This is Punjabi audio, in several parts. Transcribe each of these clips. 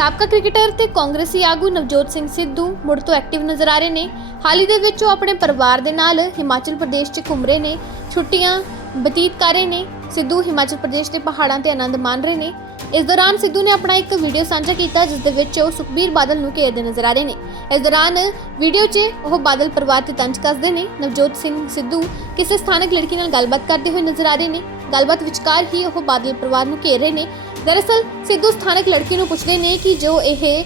ਸਾਬਕਾ ਕ੍ਰਿਕਟਰ ਤੇ ਕਾਂਗਰਸੀ ਆਗੂ ਨਵਜੋਤ ਸਿੰਘ ਸਿੱਧੂ ਮੁੜ ਤੋਂ ਐਕਟਿਵ ਨਜ਼ਰ ਆ ਰਹੇ ਨੇ। ਹਾਲ ਹੀ ਦੇ ਵਿੱਚ ਉਹ ਆਪਣੇ ਪਰਿਵਾਰ ਦੇ ਨਾਲ ਹਿਮਾਚਲ ਪ੍ਰਦੇਸ਼ 'ਚ ਘੁੰਮ ਰਹੇ ਨੇ। ਛੁੱਟੀਆਂ ਬਤੀਤ ਕਰ ਰਹੇ ਨੇ। ਸਿੱਧੂ ਹਿਮਾਚਲ ਪ੍ਰਦੇਸ਼ ਦੇ ਪਹਾੜਾਂ ਤੇ ਆਨੰਦ ਮਾਣ ਰਹੇ ਨੇ। ਇਸ ਦੌਰਾਨ ਸਿੱਧੂ ਨੇ ਆਪਣਾ ਇੱਕ ਵੀਡੀਓ ਸਾਂਝਾ ਕੀਤਾ, ਜਿਸ ਦੇ ਵਿੱਚ ਉਹ ਸੁਖਬੀਰ ਬਾਦਲ ਨੂੰ ਘੇਰਦੇ ਨਜ਼ਰ ਆ ਰਹੇ ਨੇ। ਇਸ ਦੌਰਾਨ ਵੀਡੀਓ 'ਚ ਉਹ ਬਾਦਲ ਪਰਿਵਾਰ ਤੇ ਤੰਜ ਕੱਸਦੇ ਨੇ। ਨਵਜੋਤ ਸਿੰਘ ਸਿੱਧੂ ਕਿਸੇ ਸਥਾਨਕ ਲੜਕੀ ਨਾਲ ਗੱਲਬਾਤ ਕਰਦੇ ਹੋਏ ਨਜ਼ਰ ਆ ਰਹੇ ਨੇ। ਗੱਲਬਾਤ ਵਿਚਕਾਰ ਹੀ ਉਹ ਬਾਦਲ ਪਰਿਵਾਰ ਨੂੰ ਘੇਰ ਰਹੇ ਨੇ। ਦਰਅਸਲ, ਸਿੱਧੂ ਸਥਾਨਕ ਲੜਕੀ ਨੂੰ ਪੁੱਛਦੇ ਨੇ ਕਿ ਜੋ ਇਹ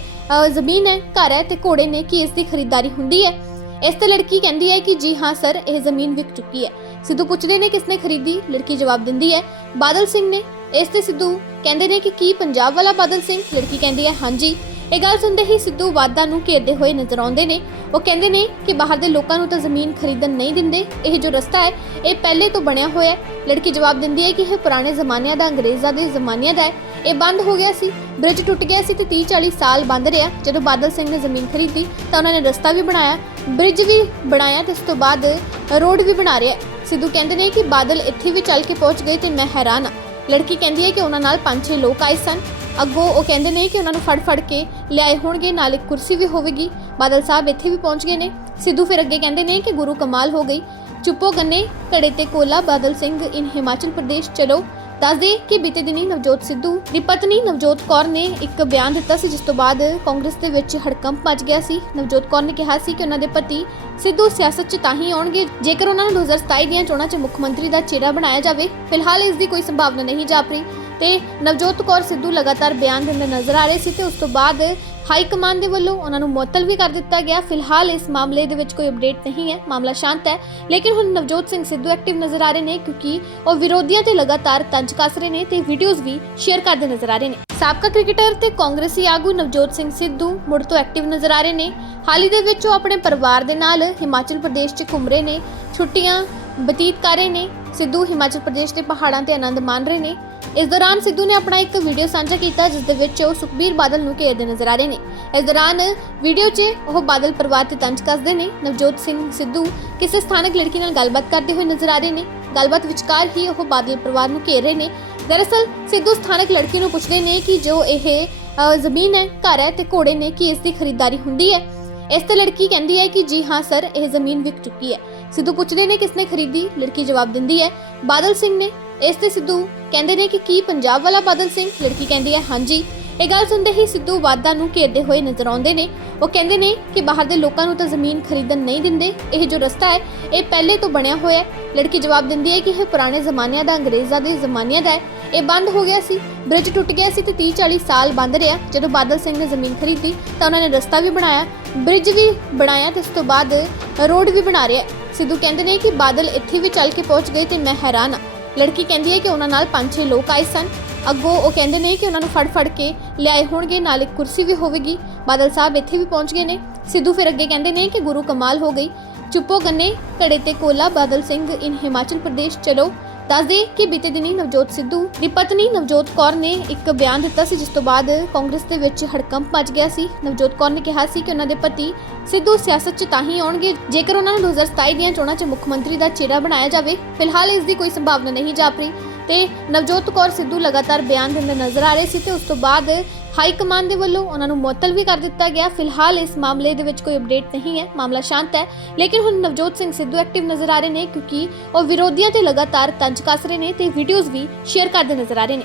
ਜ਼ਮੀਨ ਹੈ, ਘਰ ਹੈ ਤੇ ਘੋੜੇ ਨੇ, ਕੀ ਇਸ ਦੀ ਖਰੀਦਦਾਰੀ ਹੁੰਦੀ ਹੈ? ਇਸ ਤੇ ਲੜਕੀ ਕਹਿੰਦੀ ਹੈ ਕਿ ਜੀ ਹਾਂ ਸਰ, ਇਹ ਜ਼ਮੀਨ ਵਿਕ ਚੁੱਕੀ ਹੈ। ਸਿੱਧੂ ਪੁੱਛਦੇ ਨੇ ਕਿਸਨੇ ਖਰੀਦੀ? ਲੜਕੀ ਜਵਾਬ ਦਿੰਦੀ ਹੈ, ਬਾਦਲ ਸਿੰਘ ਨੇ। ਇਸ ਤੇ ਸਿੱਧੂ ਕਹਿੰਦੇ ਨੇ ਕਿ ਕੀ ਪੰਜਾਬ ਵਾਲਾ ਬਾਦਲ ਸਿੰਘ? ਲੜਕੀ ਕਹਿੰਦੀ ਹੈ ਹਾਂਜੀ ਇਹ ਗੱਲ ਸੁਣਦੇ ਹੀ ਸਿੱਧੂ ਵਾਦਾ ਨੂੰ ਘੇਰਦੇ ਹੋਏ ਨਜ਼ਰ ਆਉਂਦੇ ਨੇ। ਉਹ ਕਹਿੰਦੇ ਨੇ ਕਿ ਬਾਹਰ ਦੇ ਲੋਕਾਂ ਨੂੰ ਤਾਂ ਜ਼ਮੀਨ ਖਰੀਦਣ ਨਹੀਂ ਦਿੰਦੇ। ਇਹ ਜੋ ਰਸਤਾ ਹੈ, ਇਹ ਪਹਿਲੇ ਤੋਂ ਬਣਿਆ ਹੋਇਆ ਹੈ। ਲੜਕੀ ਜਵਾਬ ਦਿੰਦੀ ਹੈ ਕਿ ਇਹ ਪੁਰਾਣੇ ਜ਼ਮਾਨਿਆਂ ਦਾ ਅੰਗਰੇਜ਼ਾਂ ਦੇ ਜ਼ਮਾਨਿਆਂ ਦਾ ਹੈ। ਇਹ ਬੰਦ ਹੋ ਗਿਆ ਸੀ। ਬ੍ਰਿਜ ਟੁੱਟ ਗਿਆ ਸੀ ਤੇ 30 40 ਸਾਲ ਬੰਦ ਰਿਹਾ। ਜਦੋਂ ਬਾਦਲ ਸਿੰਘ ਨੇ ਜ਼ਮੀਨ ਖਰੀਦੀ, ਤਾਂ ਉਹਨਾਂ ਨੇ ਰਸਤਾ ਵੀ ਬਣਾਇਆ, ਬ੍ਰਿਜ ਵੀ ਬਣਾਇਆ ਤੇ ਉਸ ਤੋਂ ਬਾਅਦ ਰੋਡ ਵੀ ਬਣਾ ਰਿਹਾ। ਸਿੱਧੂ ਕਹਿੰਦੇ ਨੇ ਕਿ ਬਾਦਲ ਇੱਥੇ ਵੀ ਚੱਲ ਕੇ ਪਹੁੰਚ ਗਏ ਤੇ ਮੈਂ ਹੈਰਾਨ ਹਾਂ। ਲੜਕੀ ਕਹਿੰਦੀ ਹੈ ਕਿ ਉਹਨਾਂ ਨਾਲ ਪੰਜ ਛੇ ਲੋਕ ਆਏ ਸਨ। ਅੱਗੋਂ ਉਹ ਕਹਿੰਦੇ ਨੇ ਕਿ ਉਹਨਾਂ ਨੂੰ ਫੜ ਫੜ ਕੇ ਲਿਆਏ ਹੋਣਗੇ, ਨਾਲ ਇੱਕ ਕੁਰਸੀ ਵੀ ਹੋਵੇਗੀ। ਬਾਦਲ ਸਾਹਿਬ ਇੱਥੇ ਵੀ ਪਹੁੰਚ ਗਏ ਨੇ। ਸਿੱਧੂ ਫਿਰ ਅੱਗੇ ਕਹਿੰਦੇ ਨੇ ਕਿ ਗੁਰੂ ਕਮਾਲ ਹੋ ਗਈ। ਚੁੱਪੋ ਗੰਨੇ ਘੜੇ ਤੇ ਕੋਲਾ, ਬਾਦਲ ਸਿੰਘ, ਇਨ ਹਿਮਾਚਲ ਪ੍ਰਦੇਸ਼, ਚਲੋ। ਦੱਸਦੇ ਕਿ ਬੀਤੇ ਦਿਨੀ ਨਵਜੋਤ ਸਿੱਧੂ, ਦੀ ਪਤਨੀ ਨਵਜੋਤ ਕੌਰ ਨੇ ਇੱਕ ਬਿਆਨ ਦਿੱਤਾ ਸੀ, ਜਿਸ ਤੋਂ ਬਾਅਦ ਕਾਂਗਰਸ ਦੇ ਵਿੱਚ ਹੜਕੰਪ ਮਚ ਗਿਆ ਸੀ। ਨਵਜੋਤ ਕੌਰ ਨੇ ਕਿਹਾ ਸੀ ਕਿ ਉਹਨਾਂ ਦੇ ਪਤੀ ਸਿੱਧੂ ਸਿਆਸਤ 'ਚ ਤਾਂ ਹੀ ਆਉਣਗੇ, ਜੇਕਰ ਉਹਨਾਂ ਨੂੰ 2027 ਦੀਆਂ ਚੋਣਾਂ 'ਚ ਮੁੱਖ ਮੰਤਰੀ ਦਾ ਚਿਹਰਾ ਬਣਾਇਆ ਜਾਵੇ। ਫਿਲਹਾਲ ਇਸ ਦੀ ਕੋਈ ਸੰਭਾਵਨਾ ਨਹੀਂ ਜਾਪਰੀ। ਤੇ ਨਵਜੋਤ ਕੌਰ ਸਿੱਧੂ ਲਗਾਤਾਰ ਬਿਆਨ ਦਿੰਦੇ ਨਜ਼ਰ ਆ ਰਹੇ ਸੀ ਤੇ ਉਸ ਤੋਂ ਬਾਅਦ ਹਾਈ ਕਮਾਂਡ ਦੇ ਵੱਲੋਂ ਉਹਨਾਂ ਨੂੰ ਮੁਅੱਤਲ ਵੀ ਕਰ ਦਿੱਤਾ ਗਿਆ। ਫਿਲਹਾਲ ਇਸ ਮਾਮਲੇ ਦੇ ਵਿੱਚ ਕੋਈ ਅਪਡੇਟ ਨਹੀਂ ਹੈ। ਮਾਮਲਾ ਸ਼ਾਂਤ ਹੈ, ਲੇਕਿਨ ਹੁਣ ਨਵਜੋਤ ਸਿੰਘ ਸਿੱਧੂ ਐਕਟਿਵ ਨਜ਼ਰ ਆ ਰਹੇ ਨੇ ਕਿਉਂਕਿ ਉਹ ਵਿਰੋਧੀਆਂ ਤੇ ਲਗਾਤਾਰ ਤੰਜ ਕੱਸ ਰਹੇ ਨੇ ਤੇ ਵੀਡੀਓਜ਼ ਵੀ ਸ਼ੇਅਰ ਕਰਦੇ ਨਜ਼ਰ ਆ ਰਹੇ ਨੇ। ਸਾਬਕਾ ਕ੍ਰਿਕਟਰ ਤੇ ਕਾਂਗਰਸੀ ਆਗੂ ਨਵਜੋਤ ਸਿੰਘ ਸਿੱਧੂ ਮੁੜ ਤੋਂ ਐਕਟਿਵ ਨਜ਼ਰ ਆ ਰਹੇ ਨੇ। ਹਾਲ ਹੀ ਦੇ ਵਿੱਚ ਉਹ ਆਪਣੇ ਪਰਿਵਾਰ ਦੇ ਨਾਲ ਹਿਮਾਚਲ ਪ੍ਰਦੇਸ਼ 'ਚ ਘੁੰਮ ਰਹੇ ਨੇ। ਛੁੱਟੀਆਂ ਬਤੀਤ ਕਰ ਰਹੇ ਨੇ। ਸਿੱਧੂ ਹਿਮਾਚਲ ਪ੍ਰਦੇਸ਼ ਦੇ ਪਹਾੜਾਂ ਤੇ ਆਨੰਦ ਮਾਣ ਰਹੇ ਨੇ। ਇਸ ਦੌਰਾਨ ਸਿੱਧੂ ਨੇ ਆਪਣਾ ਇੱਕ ਵੀਡੀਓ ਸਾਂਝਾ ਕੀਤਾ, ਜਿਸ ਦੇ ਵਿੱਚ ਉਹ ਸੁਖਬੀਰ ਬਾਦਲ ਨੂੰ ਘੇਰਦੇ ਨਜ਼ਰ ਆ ਰਹੇ ਨੇ। ਇਸ ਦੌਰਾਨ ਵੀਡੀਓ 'ਚ ਉਹ ਬਾਦਲ ਪਰਿਵਾਰ ਤੇ ਤੰਜ ਕੱਸਦੇ ਨੇ। ਨਵਜੋਤ ਸਿੰਘ ਸਿੱਧੂ ਕਿਸੇ ਸਥਾਨਕ ਲੜਕੀ ਨਾਲ ਗੱਲਬਾਤ ਕਰਦੇ ਹੋਏ ਨਜ਼ਰ ਆ ਰਹੇ ਨੇ। ਗੱਲਬਾਤ ਵਿਚਕਾਰ ਹੀ ਉਹ ਬਾਦਲ ਪਰਿਵਾਰ ਨੂੰ ਘੇਰ ਰਹੇ ਨੇ। ਦਰਅਸਲ, ਸਿੱਧੂ ਸਥਾਨਕ ਲੜਕੀ ਨੂੰ ਪੁੱਛਦੇ ਨੇ ਕਿ ਜੋ ਇਹ ਜ਼ਮੀਨ ਹੈ, ਘਰ ਹੈ ਤੇ ਘੋੜੇ ਨੇ, ਕੀ ਇਸ ਦੀ ਖਰੀਦਦਾਰੀ ਹੁੰਦੀ ਹੈ? ਇਸ ਤੇ ਲੜਕੀ ਕਹਿੰਦੀ ਹੈ ਕਿ ਜੀ ਹਾਂ ਸਰ, ਇਹ ਜ਼ਮੀਨ ਵਿਕ ਚੁੱਕੀ ਹੈ। ਸਿੱਧੂ ਪੁੱਛਦੇ ਨੇ ਕਿਸਨੇ ਖਰੀਦੀ? ਲੜਕੀ ਜਵਾਬ ਦਿੰਦੀ ਹੈ, ਬਾਦਲ ਸਿੰਘ ਨੇ ਇਸ ਤੇ ਸਿੱਧੂ ਕਹਿੰਦੇ ਨੇ ਕਿ ਕੀ ਪੰਜਾਬ ਵਾਲਾ ਬਾਦਲ ਸਿੰਘ? ਲੜਕੀ ਕਹਿੰਦੀ ਹੈ, ਹਾਂਜੀ। ਇਹ ਗੱਲ ਸੁਣਦੇ ਹੀ ਸਿੱਧੂ ਵਾਦਾ ਨੂੰ ਘੇਰਦੇ ਹੋਏ ਨਜ਼ਰ ਆਉਂਦੇ ਨੇ। ਉਹ ਕਹਿੰਦੇ ਨੇ ਕਿ ਬਾਹਰ ਦੇ ਲੋਕਾਂ ਨੂੰ ਤਾਂ ਜ਼ਮੀਨ ਖਰੀਦਣ ਨਹੀਂ ਦਿੰਦੇ। ਇਹ ਜੋ ਰਸਤਾ ਹੈ, ਇਹ ਪਹਿਲੇ ਤੋਂ ਬਣਿਆ ਹੋਇਆ ਹੈ। ਲੜਕੀ ਜਵਾਬ ਦਿੰਦੀ ਹੈ ਕਿ ਇਹ ਪੁਰਾਣੇ ਜ਼ਮਾਨਿਆਂ ਦਾ, ਅੰਗਰੇਜ਼ਾਂ ਦੇ ਜ਼ਮਾਨਿਆਂ ਦਾ ਹੈ। ਇਹ ਬੰਦ ਹੋ ਗਿਆ ਸੀ। ਬ੍ਰਿਜ ਟੁੱਟ ਗਿਆ ਸੀ ਤੇ 30 40 ਸਾਲ ਬੰਦ ਰਿਹਾ। ਜਦੋਂ ਬਾਦਲ ਸਿੰਘ ਨੇ ਜ਼ਮੀਨ ਖਰੀਦੀ, ਤਾਂ ਉਹਨਾਂ ਨੇ ਰਸਤਾ ਵੀ ਬਣਾਇਆ, ਬ੍ਰਿਜ ਵੀ ਬਣਾਇਆ ਤੇ ਉਸ ਤੋਂ ਬਾਅਦ ਰੋਡ ਵੀ ਬਣਾ ਰਿਹਾ ਸਿੱਧੂ ਕਹਿੰਦੇ ਨੇ ਕਿ ਬਾਦਲ ਇੱਥੇ ਵੀ ਚੱਲ ਕੇ ਪਹੁੰਚ ਗਏ ਤੇ ਮੈਂ ਹੈਰਾਨ ਹਾਂ। ਲੜਕੀ ਕਹਿੰਦੀ ਹੈ ਕਿ ਉਹਨਾਂ ਨਾਲ ਪੰਜ ਛੇ ਲੋਕ ਆਏ ਸਨ। ਅੱਗੋਂ ਉਹ ਕਹਿੰਦੇ ਨੇ ਕਿ ਉਹਨਾਂ ਨੂੰ ਫੜ ਫੜ ਕੇ ਲਿਆਏ ਹੋਣਗੇ, ਨਾਲ ਇੱਕ ਕੁਰਸੀ ਵੀ ਹੋਵੇਗੀ। ਬਾਦਲ ਸਾਹਿਬ ਇੱਥੇ ਵੀ ਪਹੁੰਚ ਗਏ ਨੇ। ਸਿੱਧੂ ਫਿਰ ਅੱਗੇ ਕਹਿੰਦੇ ਨੇ ਕਿ ਗੁਰੂ ਕਮਾਲ ਹੋ ਗਈ। ਚੁੱਪੋ ਗੰਨੇ, ਘੜੇ ਤੇ ਕੋਲਾ, ਬਾਦਲ ਸਿੰਘ, ਇਨ ਹਿਮਾਚਲ ਪ੍ਰਦੇਸ਼, ਚਲੋ। ਦੱਸਦੇ ਕਿ ਬੀਤੇ ਦਿਨੀ ਨਵਜੋਤ ਸਿੱਧੂ ਦੀ ਪਤਨੀ ਨਵਜੋਤ ਕੌਰ ਨੇ ਇੱਕ ਬਿਆਨ ਦਿੱਤਾ ਸੀ, ਜਿਸ ਤੋਂ ਬਾਅਦ ਕਾਂਗਰਸ ਦੇ ਵਿੱਚ ਹੜਕੰਪ ਮਚ ਗਿਆ ਸੀ। ਨਵਜੋਤ ਕੌਰ ਨੇ ਕਿਹਾ ਸੀ ਕਿ ਉਹਨਾਂ ਦੇ ਪਤੀ ਸਿੱਧੂ ਸਿਆਸਤ 'ਚ ਤਾਂ ਹੀ ਆਉਣਗੇ, ਜੇਕਰ ਉਹਨਾਂ ਨੂੰ 2027 ਦੀਆਂ ਚੋਣਾਂ 'ਚ ਮੁੱਖ ਮੰਤਰੀ ਦਾ ਚਿਹਰਾ ਬਣਾਇਆ ਜਾਵੇ। ਫਿਲਹਾਲ ਇਸ ਦੀ ਕੋਈ ਸੰਭਾਵਨਾ ਨਹੀਂ ਜਾਪਰੀ ਤੇ ਨਵਜੋਤ ਕੌਰ ਸਿੱਧੂ ਲਗਾਤਾਰ ਬਿਆਨ ਦਿੰਦੇ ਨਜ਼ਰ ਆ ਰਹੇ ਸੀ ਤੇ ਉਸ ਤੋਂ ਬਾਅਦ ਹਾਈ ਕਮਾਂਡ ਦੇ ਵੱਲੋਂ ਉਹਨਾਂ ਨੂੰ ਮੁਅੱਤਲ ਵੀ ਕਰ ਦਿੱਤਾ ਗਿਆ। ਫਿਲਹਾਲ ਇਸ ਮਾਮਲੇ ਦੇ ਵਿੱਚ ਕੋਈ ਅਪਡੇਟ ਨਹੀਂ ਹੈ। ਮਾਮਲਾ ਸ਼ਾਂਤ ਹੈ, ਲੇਕਿਨ ਹੁਣ ਨਵਜੋਤ ਸਿੰਘ ਸਿੱਧੂ ਐਕਟਿਵ ਨਜ਼ਰ ਆ ਰਹੇ ਨੇ ਕਿਉਂਕਿ ਉਹ ਵਿਰੋਧੀਆਂ ਤੇ ਲਗਾਤਾਰ ਤੰਜ ਕੱਸ ਰਹੇ ਨੇ ਤੇ ਵੀਡੀਓਜ਼ ਵੀ ਸ਼ੇਅਰ ਕਰਦੇ ਨਜ਼ਰ ਆ ਰਹੇ ਨੇ।